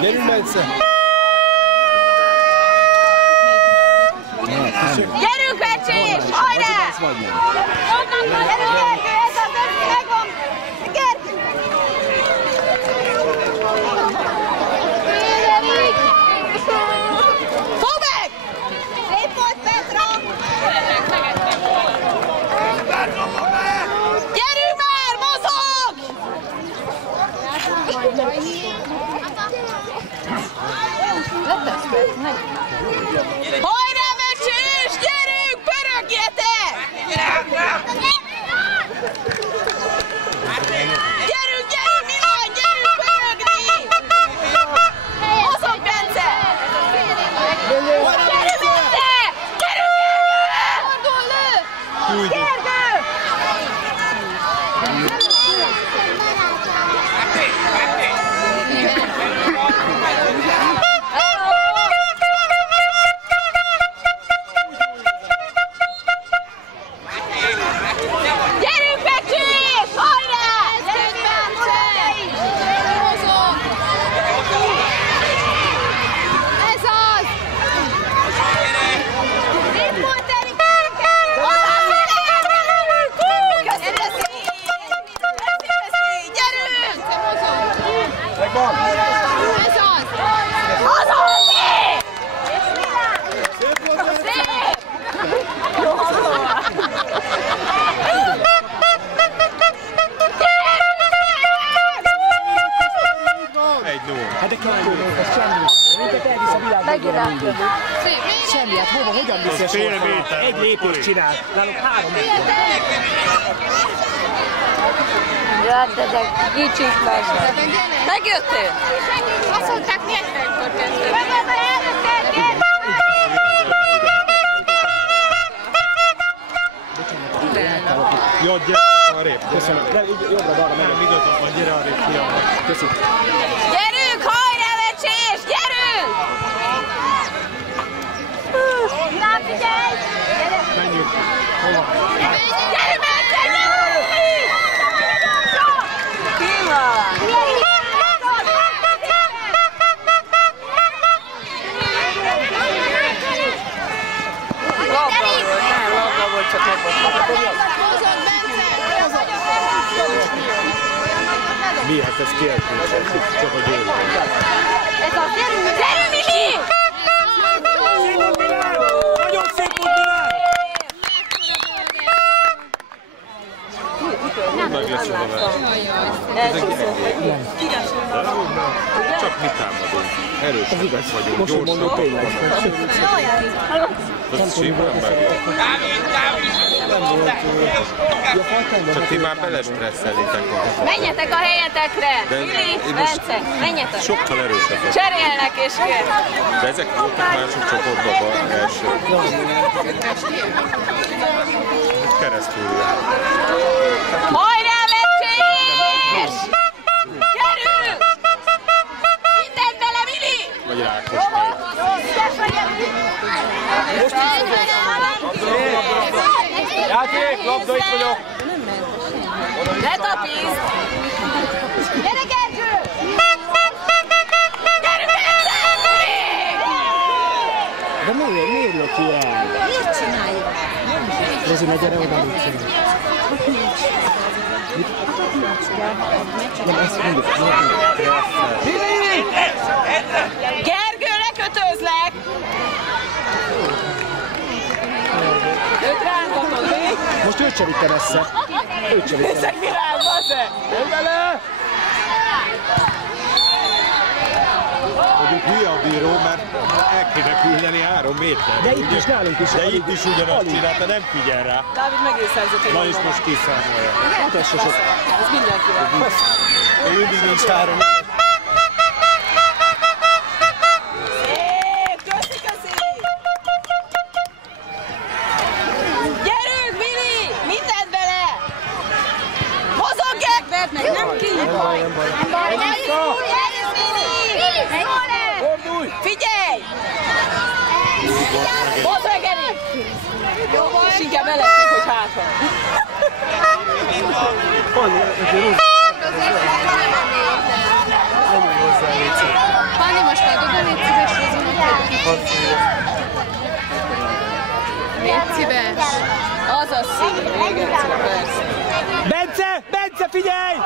Gyerünk, Bence! Gyerünk, Becsés! Hajrá! Gyerünk, Gergő! Ez az ötlet megvan! Gergő! Fogd meg! Szép volt, Petra! Gyerünk már! Mozog! Hajrá, Becsés! Gyerünk! Pörögjetek! Gyerünk, gyerünk, Milán! Gyerünk pörögni! Mozog, Bence! Gyerünk, Bence! Gyerünk, Gergő! Gergő! Gyerünk, Becsés! Hajrá! Gyerünk, Bence! Ez az! Szép volt, Erika! Gyerünk! Megvan! Ez az! Azonnyi! Szép volt, Bence! Szép! Hát de kettőnél, ez semmi. Minket elvisz a világ megjelenítő. Semmi, hát hova, hogyan viszi a sorra? Egy lépést csinál, náluk 3 méter. Jöttetek, kicsik meg. Megjöttél? Azt mondták, milyen felkor kezdtem. Jó, gyere arrébb. Köszönöm. Jobbra-balra meg. Nem igazad van, gyere arrébb, fiam. Köszönöm. Gyerünk, hajrá, Becsés, gyerünk! Na, figyelj! Menjünk. Hova? Gyere, Bence, gyerünk! Ki van? Labda volt, nem labda volt, csak Mi? Hát ez kieltünk, csak a győr. Ez a gyerünk, Miki! Szép volt, Milán! Nagyon szép volt, Milán! Nagy lesz a neve. Csak mi támadunk. Erősek vagyunk, gyorsak. Az simán megvan. Csak ti már belestresszellitek a... Menjetek a helyetekre! Mili, Bence, menjetek! Sokkal erősebb. Cserélnek és kér! De ezek voltak mások csoportban az első. Keresztül jár. Hajrá, Becsés! Gyerünk! Mindent bele, Mili! Vagy Rákos még. Játék, labda, itt vagyok! Letapízd! Gyere, Gergő! Gyere, Bence! De miért jött ilyen? Miért csináljuk? Rozi, ne gyere oda, mit csinál? Nem, ezt mondjuk. Gergő, lekötözlek! Őt rángatod, mi? Most őt se vittem össze. Őt se vittem. Nézzek, mi rám, basze! Jön bele! Mondjuk hülye a bíró, mert el kéne küldeni 3 méter. De itt is, nálunk is. De itt is ugyanazt csinálta, nem figyel rá. Dávid megőszerzett. Na és most kiszámolja. Hát ez se sok. Ez mindenkivel. Még mindig nincs 3. Szép! Köszi, köszi! Gyerünk, Mili! Mindent bele! Mozogjak! Vedd meg, nem ki! Nem baj, nem baj. Nem baj, Mili! Figyelj! Mondd meg, Eri! Jó, és inkább elesik, hogy hátra. Fanni, most adod a légy szíves hozonokat? Légy szíves. Az a szín, még egyszer, persze. Bence! Bence, figyelj!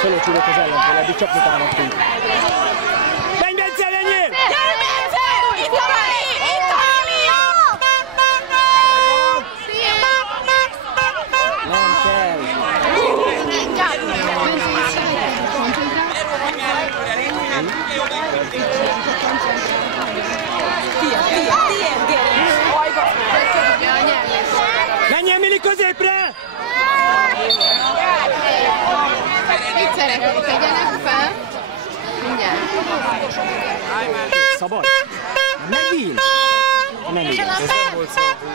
Fölöcsülök az ellenfél, eddig csak utánattünk. Menj, Bence, menjél! Gyere, Bence! Itt a Mali! Itt a Mali! Nem kell. Tiéd, Geri! Hajgat meg! Menjen, Mili, középre! Mit szeretnék, tegyenek fel? Mindjárt. Szabad? Megint! Nem így.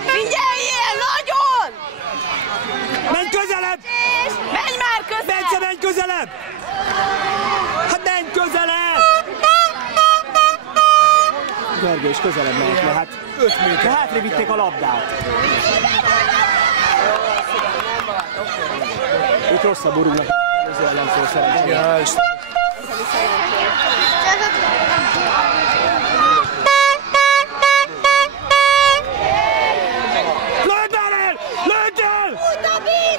Figyeljél, nagyon! Menj közelebb! Menj már közelebb! Bence, menj közelebb! Hát menj közelebb! Gergő is közelebb mehet, mert hát 5 méter hátra vitték a labdát. Itt rosszabbul rúgnak az ellenfél szerencsére. Lőd már el! Lőd el!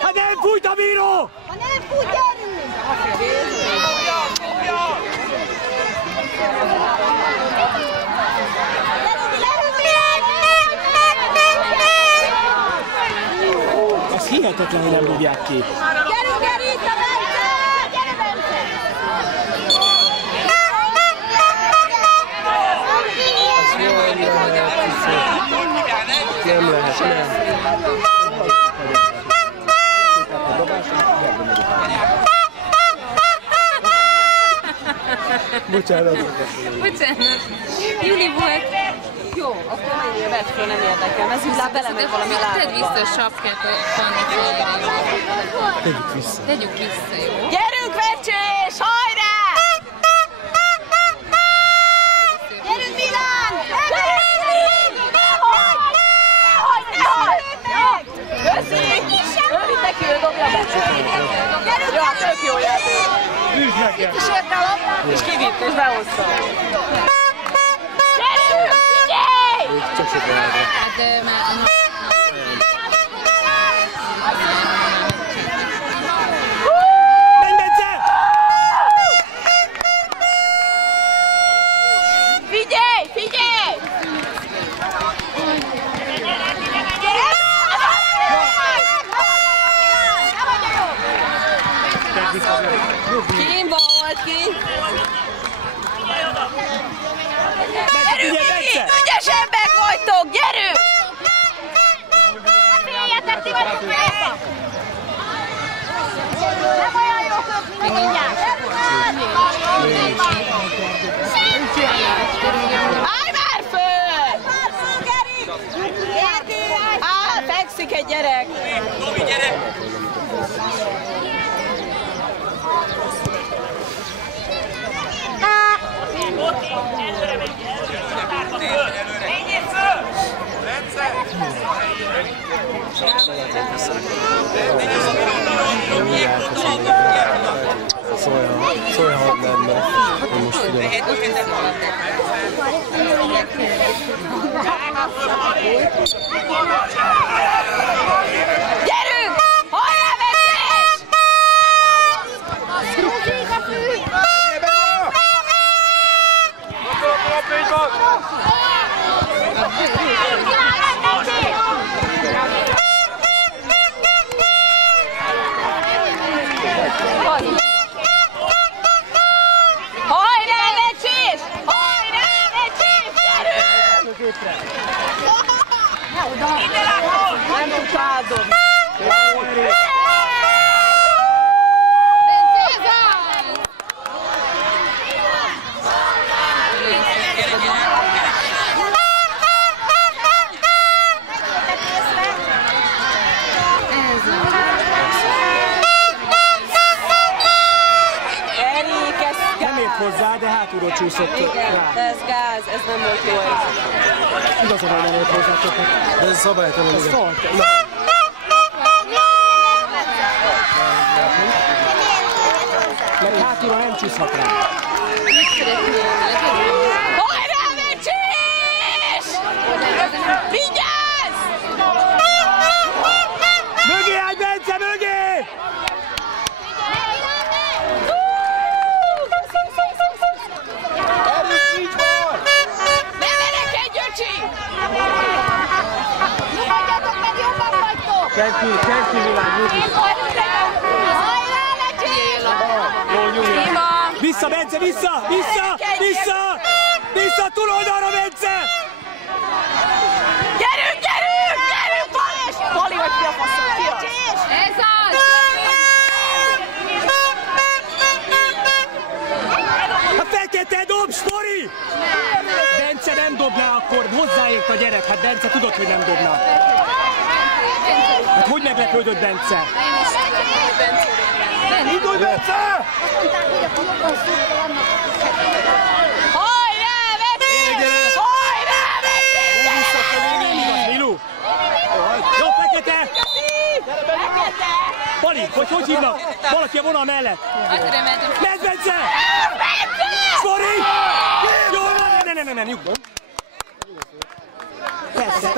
Hát nem fújt a bíró! Ha nem fut, gyerünk! Az hihetetlen, hogy nem rúgják ki. Gyerünk, Geri, itt a Bence! Gyere, Bence! Nem lehet, nem. Bocsánat. Bocsánat. Juli volt. Jó, akkor menjél, vedd föl, nem érdekel. Mezőláb belemegy valami lábba. Tedd vissza a sapkát a Fanni földre. Tegyük vissza. Tegyük vissza, jó? Gyerünk, vecsés! Hajrá! Gyerünk, Milán! Nehogy! Köszi! Őridd neki, ő dobja be. Jó, tök jó játék. Üsd nekem! Kísérte a labdát, és kivitt, és behozta. Gyerünk! Figyelj! Csak sokan elve. Hát már... Menj, Bence! Figyelj! Figyelj! Kín volt, kín! Gyerünk, Mili! Ügyesebbek vagytok! Gyerünk! Féljetek, ti vagytok rajta! Nem olyan jó köpni, mindjárt! Állj már föl! Geri! Á, fekszik egy gyerek! Tomi, gyere! Szólj, hadd lenne. Most Gyerünk! Hajrá, Becsés! Hajrá, Becsés! Hajrá, Becsés! Gyerünk! Nem tudta átdobni. Nem ért hozzá, de hátulról csúszott rá. De ez gáz, ez nem volt jó. Igazán nem ért hozzá többet. De ez szabálytalan. Ez falt. Mert hátulról nem csúszhat rá. Hajrá, Becsés! Vigyázz! Mögé állj, Bence, mögé! Ne verekedj, öcsi! Nyugodjatok meg, jobban vagytok! Senki világ, Hajrá, Becsés! Vissza, Bence, vissza! Vissza! Vissza! Vissza túloldalra, Bence! Gyerünk, gyerünk! Gyerünk, Pali! Pali, vagy ki a faszom? Ki az? Ez az! A fekete dob, Spori! Bence nem dobná akkor, hozzáért a gyerek, hát Bence tudod, hogy nem dobná. Hát hogy meglepődött Bence? Indulj, Bence! Hajrá, Becsés! Hajrá, Becsés! Milu! Jó, fekete! Pali, hogy hívnak? Valaki a vonal mellett. Menj, Bence! Spori! Jó, nem, nyugodj! Persze,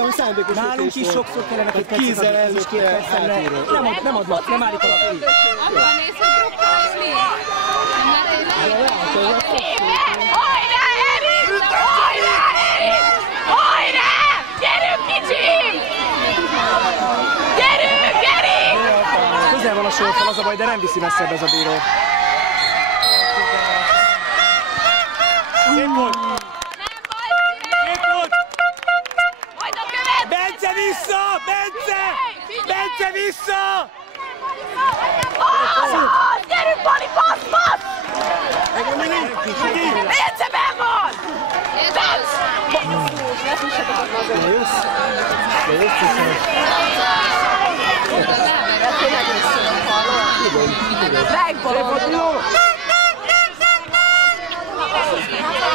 nálunk is sokszor kellene egy kézzel elnök nem adnak, nem állítanak ki. Abban néz, hogy drukkolni. Hajrá, Erik! Hajrá, Erik! Hajrá! Gyerünk, kicsim! Gyerünk, Erik! Közel van a sorfal, az a baj, de nem viszi messzebb ez a bíró. Szép volt! Szép volt! Majd a követ! Bence vissza! Bence! Bence vissza! Gyerünk, Pali, passz! Bence benn van!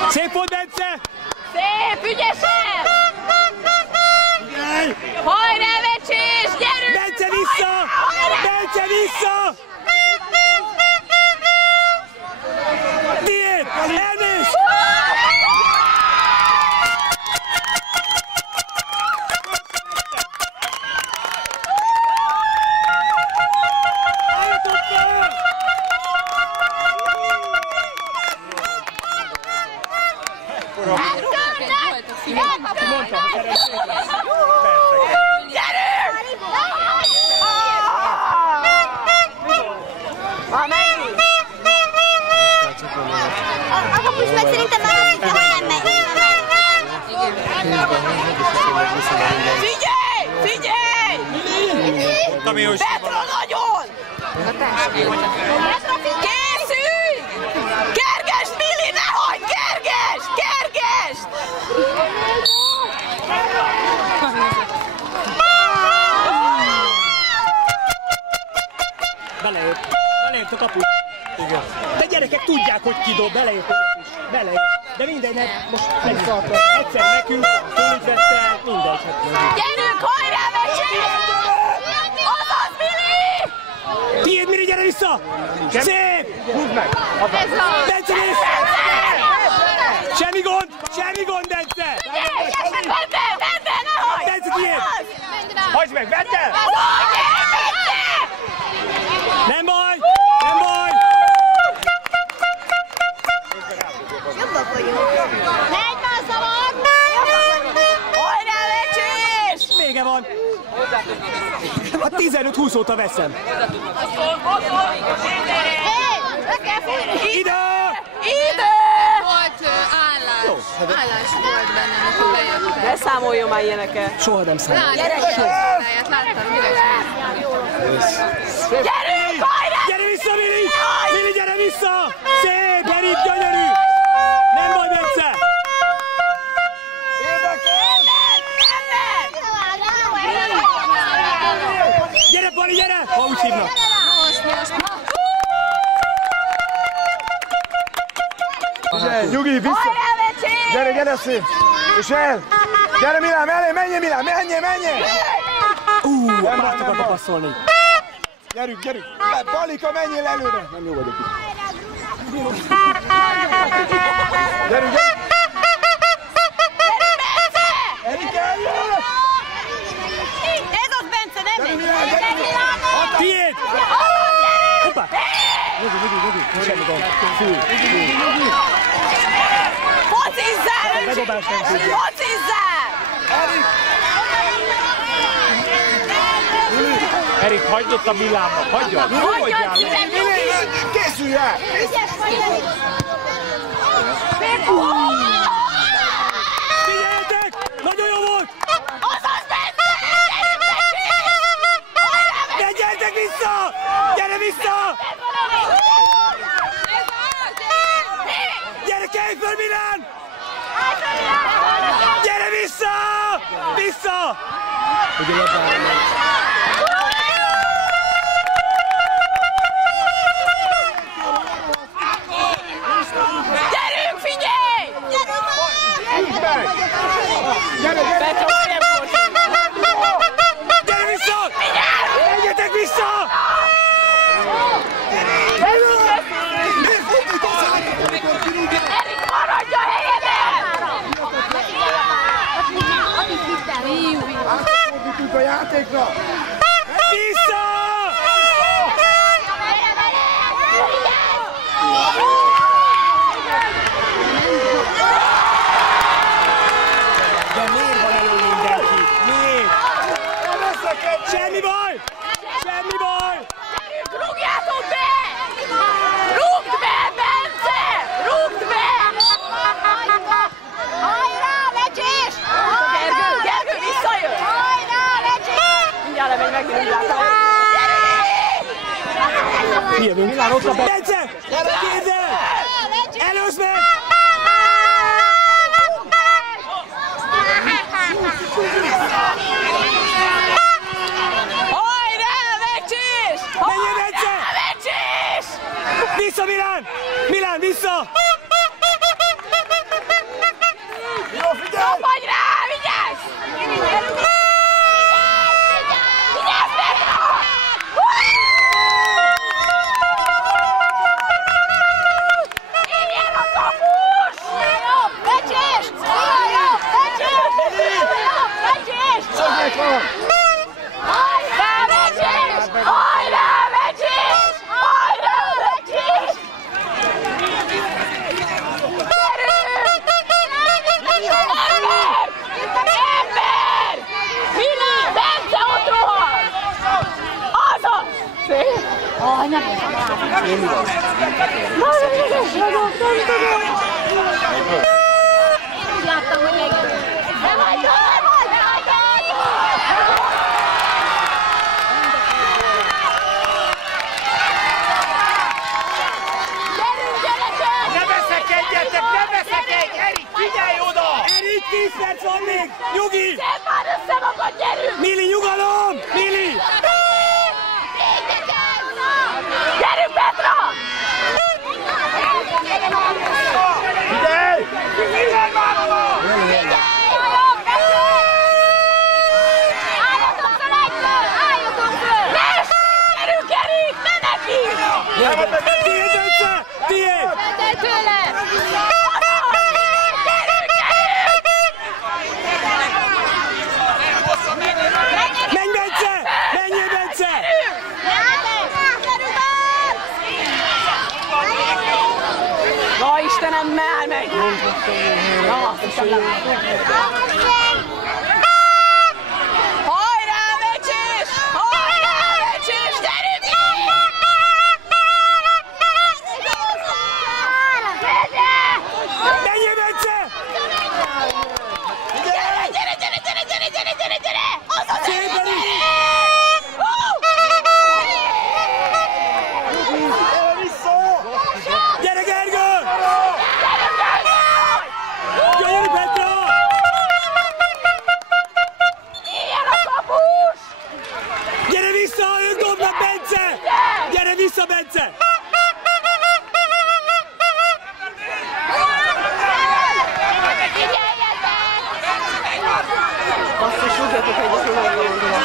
Szép volt, Bence! Szép, ügyesen! Hajrá, Becsés, gyerünk! Bence vissza! Bence vissza! Tiéd! Elmész! A kapus meg szerintem már nem megy. Figyelj! Figyelj! Petra nagyon! Készülj! Kergesd, Mili, ne hagyd! Kergesd! Kergesd! Beleért a kapus. De gyerekek tudják, hogy ki dob, beleért. Beleért. De mindegynek most egyszer nekünk, fölügyvettel, mindegy. Gyerünk, hajrá, Becsés! Azaz, Mili! Tiéd, Miri, gyere vissza! Szép! Húzd meg! Ez a... Bence, vissza! meg, vedd el! Nem baj! Nem baj! Jobbak vagyunk. Ne egymás szabad! Hajrá, Lecsés! Vége van! A 15-20 óta veszem. Ide! Ide! Volt állás volt bennem, amikor bejöttem. Ne számoljon már ilyenekkel. Soha nem számolom. Láttam, direkt. Gyerünk, hajrá! Gyere vissza, Mili! Mili, gyere vissza! Szép, Erik, gyönyörű! Nem baj, Bence! Gyere, Pali, gyere! Ha úgy hívnak. Most. Nyugi, vissza! Hajrá, Lecsés! Gyere szép! És el! Gyere Milán, elé, menjél Milán, menjél! Nem akarok passzolni. Gyerünk! Palika, menjél előre! Nem jó vagyok itt. Gyerünk! Erik, eljön! Ez az, Bence, nem Gyere megy! Milán, gyere! Tiéd! Hoppá! Nyugi. Semmi gond. Fúj. Focizzál! Bedobás nem tudja. Focizzál! Erik, hagyd ott a Milánba, hagyjad! Hagyjad, szívem, Nyugi! Készülj el! Figyeljetek! Nagyon jó volt! Azaz, Bence! De gyertek vissza! Gyere vissza! Gyere, kelj föl, Milán! Gyere vissza! Vissza! Gyerünk, figyelj! Gyere! Gyere vissza! Menjetek vissza! Erik, maradj a helyeden! Fordítunk a játékra! Vissza! De miért van elő mindenki? Miért? Semmi baj! Semmi baj! Rúgjátok be! Rúgd be, Bence! Rúgd be! Hajrá, Lecsés! Gergő, visszajön! Hajrá, Lecsés! Mindjárt lemegy megint, úgy látom. Milyen Milán ott a Bence! Kérd el! Előzd meg! Hajrá, Lecsés! Menjél, Bence! Lecsés! Vissza, Milán! Milán, vissza! Jó, figyelj! Vagy rá, vigyázz! Vigyázz, Petra! Éljen a kapus! Lecsés! Jobb! Lecsés! Lecsés! Szögnek van! Hajrá, Lecsés! Hajrá, Lecsés! Hajrá, Lecsés! Ember! Milán! Bence ott rohan! Azaz! Szép! Láttam, hogy még... De vagy! Gyerünk, gyerekek! Ne veszekedjetek, ne veszekedj! Erik, figyelj oda! Erik, 10 perc van még! Nyugi! Szedd már össze magad, gyerünk! Mili, nyugalom! Mili! Gyerünk, Petra! Figyelj! Álljatok fel egyből! Álljatok föl! Gyerünk, Erik! Ne neki! Tiéd, Bence! Tiéd! Menj tőle! Menj, Bence! Istenem, meg! Hajrá, Vecsés! Hajrá, Vecsés! Gyerünk! Menjél, Bence! Gyere! Szépen is! Gyere, Gergő! Gyönyörű Petra! Gyere vissza, ők dobnak, Bence! Gyere vissza, Bence! Azt is tudjátok, hogy ez jól gondolom.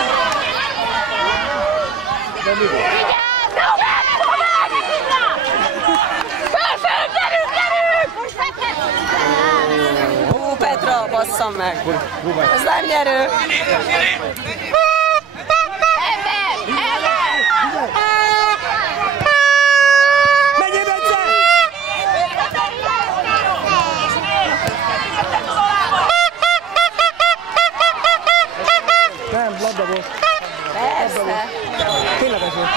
De mi volt? Hú, Petra, basszam meg! Ez nem nyerő! Menjél, Bence! Nem, labda volt. Persze! Tényleg ez volt.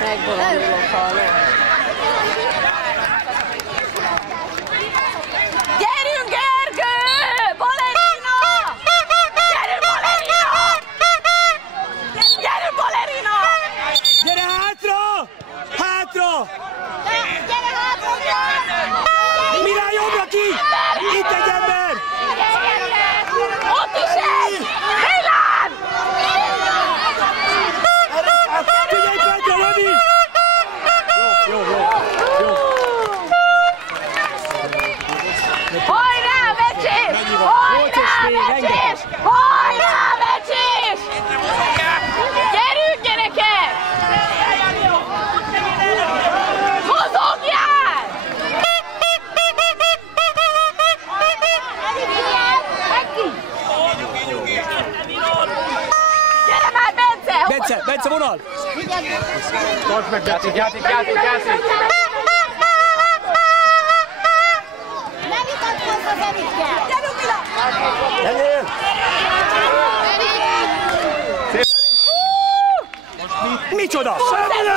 Megbolondulok, hallom. Gyerünk, Gergő! Balerina! Gyerünk, balerina! Gyerünk, balerina! Gyere hátra! Hátra! Gyere hátra! Mirály, jobbra ki! Itt egy ember! Ott is egy! Milán! Figyelj, Petra, lövi! Jó. Hajrá, Vecsés! Hajrá, Vecsés! Hajrá, Vecsés! Gyerünk, gyerekek! Mozogjál! Gyere már, Bence! Bence, vonal! Tartsd meg, játék! Ne vitatkozz az Erikkel! Gyerünk, Mila! Menjél! Micsoda?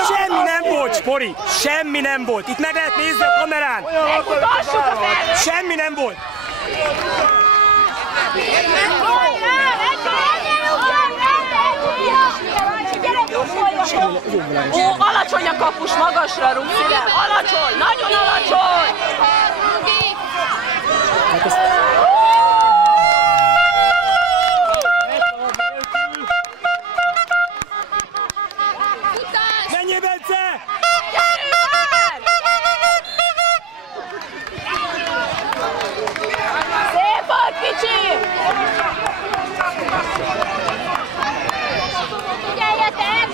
Semmi nem volt, Spori! Semmi nem volt! Itt meg lehet nézni a kamerán! Megmutassuk a felvet! Semmi nem volt! Ó, alacsony a kapus, magasra rúgsz, igen, alacsony, nagyon alacsony! Menjél, Bence! Gyerünk már! Szép volt, kicsi! Figyeljetek!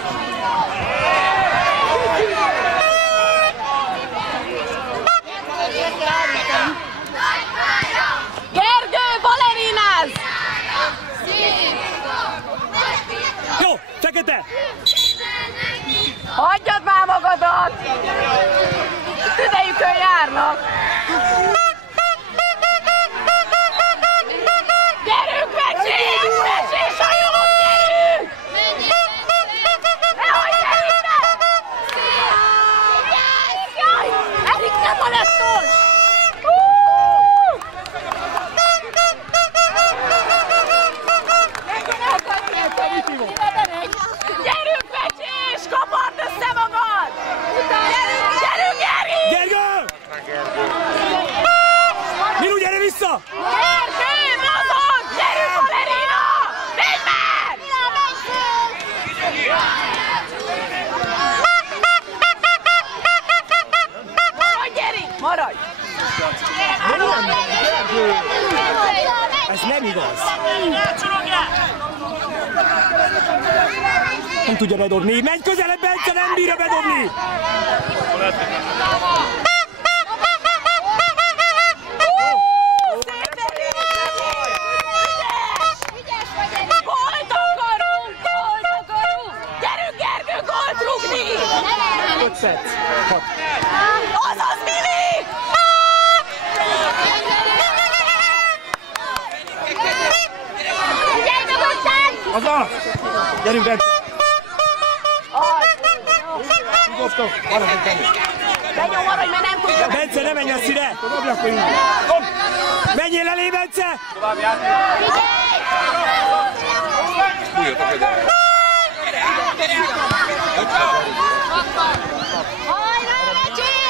Gergő, balerináz! Jó, fekete! Hagyjad már magadat! Tüdejükön járnak! Gyerünk, Vecsés! Vecsés a jó! Gyerünk! Nehogy Eriknek! Jaj! Erik nem a lettos! Gyerünk, Vecsés! Kapard össze magad! Gyerünk, Geri! Gergő! Miru, gyere vissza! Gergő, mozog! Gyerünk, balerina! Menj már! Maradj, Geri! Maradj! Ez nem igaz! Nem tudja bedobni. Menj közelebb, Bence, nem bírja bedobni! perc. 6. Azaz, Mili! Figyelj mögötted! Haza! Gyerünk, Bence! Dobtok, maradjunk tenni. Menjön maradj, mert nem tudja. Bence, ne menj a szíre! Dobj akkor így! Menjél elé, Bence! Fújjatok ide!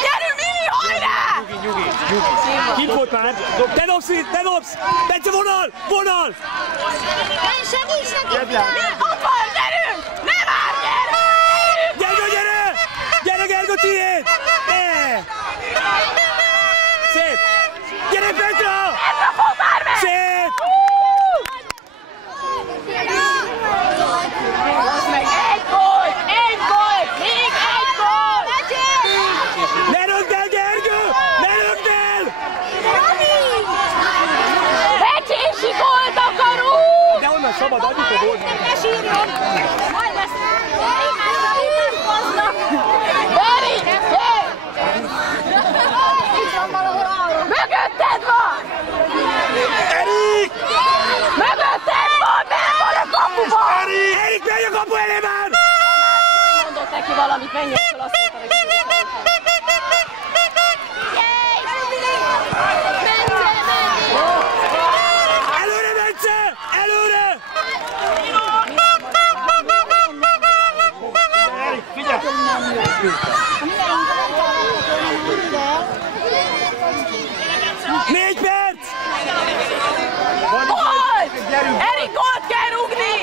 Gyerünk, Mili, hajrá! Nyugi. Kint volt már? Te dobsz! Bence, vonal! Segíts neki! Ott van, gyerünk! Ne várj, gyerünk! Gyere, Gergő, tiéd! Szép! Gyere, Petra! Petra, fog már meg! Szép! Egy gól! Még egy gól! Ne rögd el, Gergő! Ne rögd el! Becsési gólt akarunk! De onnan szabad, adjuk a gólt! Ne sírjon! Majd lesz! Beri! Itt van valahol arról! Mögötted van! Erik! Mögötted van! Nem van a kapuban! Erik, menj a kapu elé már! Mondott neki valamit, menjél fel, azt mondta neki. Előre, Bence! Előre! Erik, figyelj! 4 perc! Gólt! Erik, gólt kell rúgni!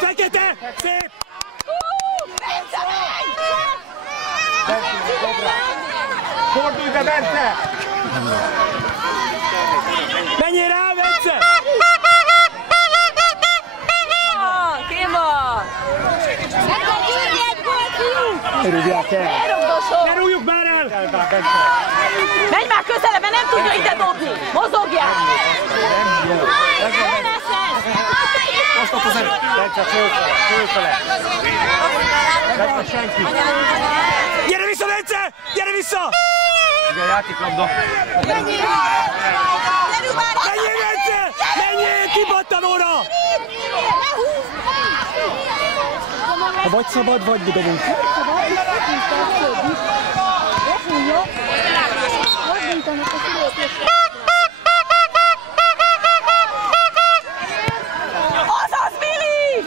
Fekete! Szép! Bence, menj! Fordulj be, Bence! Menjél rá, Bence! Ki van? Ne rúgják el! Elrugdosok! Ne rúgjuk már el! Menj már közelebb, mert nem tudja ide dobni! Mozogjál! Most ott az erő! Bence, fölfele! Bence, senki! Gyere vissza, Bence! Gyere vissza! Igen, játéklabda! Menjél, Bence! Menjél kipattanóra! Ha vagy szabad, vagy dobunk. Azaz, Mili!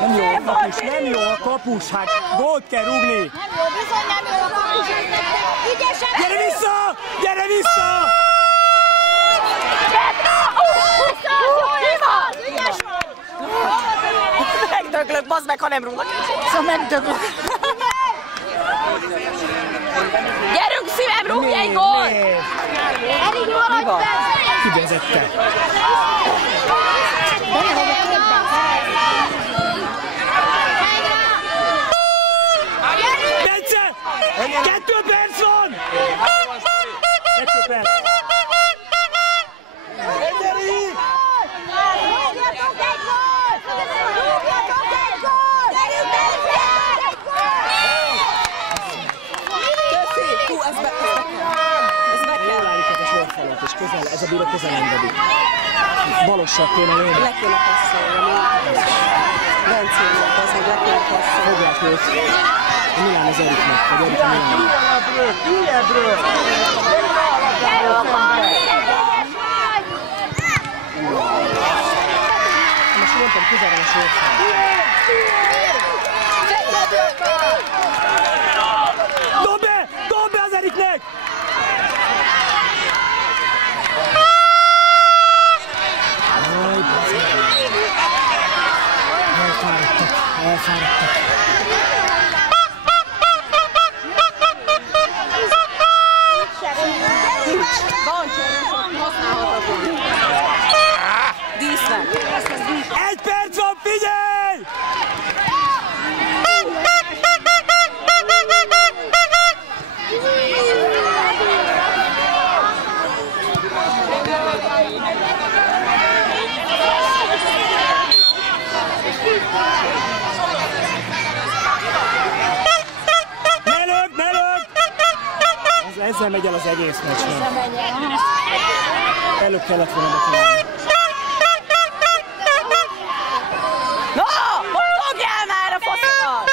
Nem jó a kapus, nem jó a kapus, hát gólt kell rúgni. Nem jó, bizony nem jó a kapus. Ügyesen! Gyere vissza! Gyere vissza! Petra! Ki van? Ügyes vagy! Megdöglök, bazd meg, ha nem rúgnak. Szóval megdöglök. Gyerünk, szívem, rúgj egy gólt! Erik, maradj fel! Ki vezette? Bence! 2 perc van! 2 perc! És közel, ez a bíró közel engedi. Balossal kéne jönni. Le kéne passzolni. Bencének az, hogy le kéne passzolni. Fogják őt. A Milán az Eriknek, vagy Erik a Milánnak. Kiebbről! Most mondtam, közel van a sország. Dobd be az Eriknek! Elfáradtak. Van cserősök, használhatatlan. Díszlet. 1 perc van, figyelj! Ezzel megy el az egész meccs. Előbb kellett volna betalálni. Na! Mozogjál már a faszomat!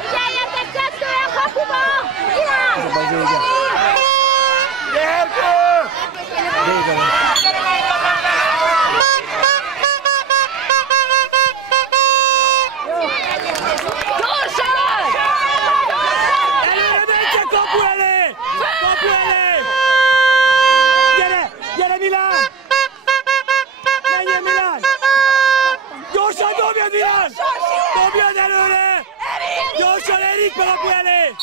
Figyeljetek, kettő a kapuba! Ez a baj vége. Vége van. Előre menjen kapu elé! Kapu elé! Gyere! Gyere Milán! Menjen Milán! Gyorsan dobjad Milán! Dobjad előre! Gyorsan Erik kapu elé!